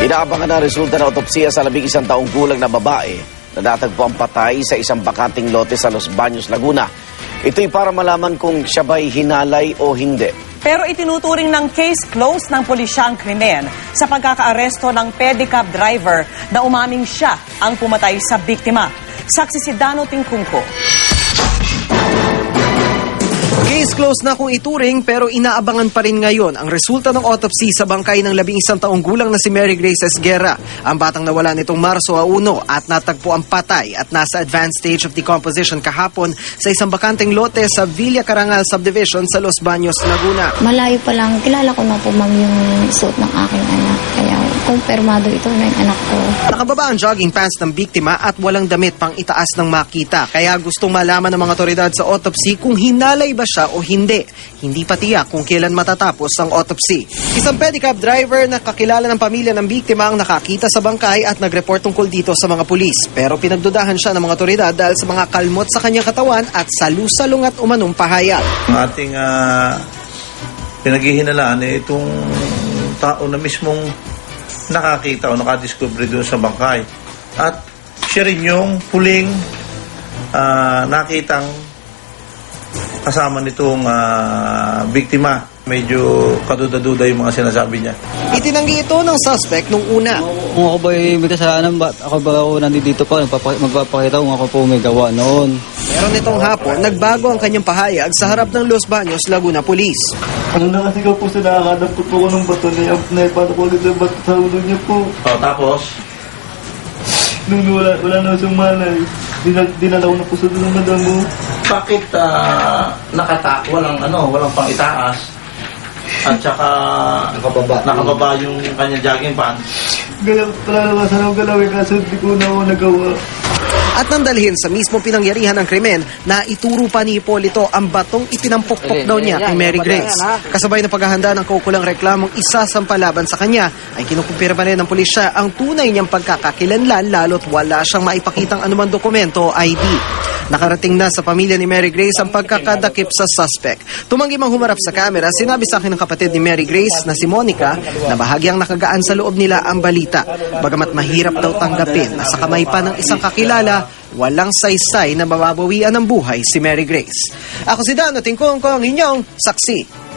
Inaabangan na resulta ng otopsiya sa 11 taong gulang na babae na natagpuang patay sa isang bakanting lote sa Los Baños, Laguna. Ito'y para malaman kung siya ba'y hinalay o hindi. Pero itinuturing ng case closed ng pulisya ang krimen sa pagkakaaresto ng pedicab driver na umaming siya ang pumatay sa biktima. Saksi si Dano Tingkungko. Case closed na kung ituring pero inaabangan pa rin ngayon ang resulta ng autopsy sa bangkay ng 11 taong gulang na si Mary Grace Esguerra. Ang batang nawala nitong Marso 1 at natagpo ang patay at nasa advanced stage of decomposition kahapon sa isang bakanteng lote sa Villa Carangal Subdivision sa Los Baños, Laguna. Malayo pa lang, kilala ko na po ma'am yung suot ng aking anak. Kaya kumpirmado ito na yung anak ko. Nakababa ang jogging pants ng biktima at walang damit pang itaas ng makita. Kaya gustong malaman ng mga otoridad sa autopsy kung hinalay ba siya o hindi. Hindi pa tiyak kung kailan matatapos ang autopsy. Isang pedicab driver na kakilala ng pamilya ng biktima ang nakakita sa bangkay at nag-report tungkol dito sa mga pulis. Pero pinagdudahan siya ng mga otoridad dahil sa mga kalmot sa kanyang katawan at salusalong at umanong pahayag. Ang ating pinaghihinalaan itong tao na mismong nakakita o nakadiscover doon sa bangkay. At siya rin yung huling nakitang kasama nitong biktima. Medyo kaduda-duda yung mga sinasabi niya. Itinanggi ito ng suspect nung una. Kung ako ba'y may kasalanan, ako nandito pa, magpapakita kung ako po may gawa noon. Pero nitong hapon, nagbago ang kanyang pahayag sa harap ng Los Baños, Laguna Police. Ano na kasi po sa nakakadapot po ko ng bato na ipano ko ulit ang bato sa ulo niya po. Tapos? Nung wala na siyang malay, dinalaw na po sa doon ng madamo. Bakit walang pang itaas at saka nakababa yung kanyang jogging pants? Wala naman sana akong galawin kasi hindi ko na ako nagawa. At nandalhin sa mismo pinangyarihan ng krimen na ituro pa ni Hipolito ang batong itinampokpok daw niya kay Mary Grace. Kasabay na paghahanda ng kaukulang reklamong isasampalaban sa kanya ay kinukumpirma rin ng pulisya ang tunay niyang pagkakakilanlan lalo't wala siyang maipakitang anumang dokumento o ID. Nakarating na sa pamilya ni Mary Grace ang pagkakadakip sa suspect. Tumanggi mang humarap sa kamera, sinabi sa akin ng kapatid ni Mary Grace na si Monica na bahagyang nakagaan sa loob nila ang balita. Bagamat mahirap daw tanggapin na sa kamay pa ng isang kakilala, walang saysay na mababawian ng buhay si Mary Grace. Ako si Dano Tingkong, ang inyong saksi.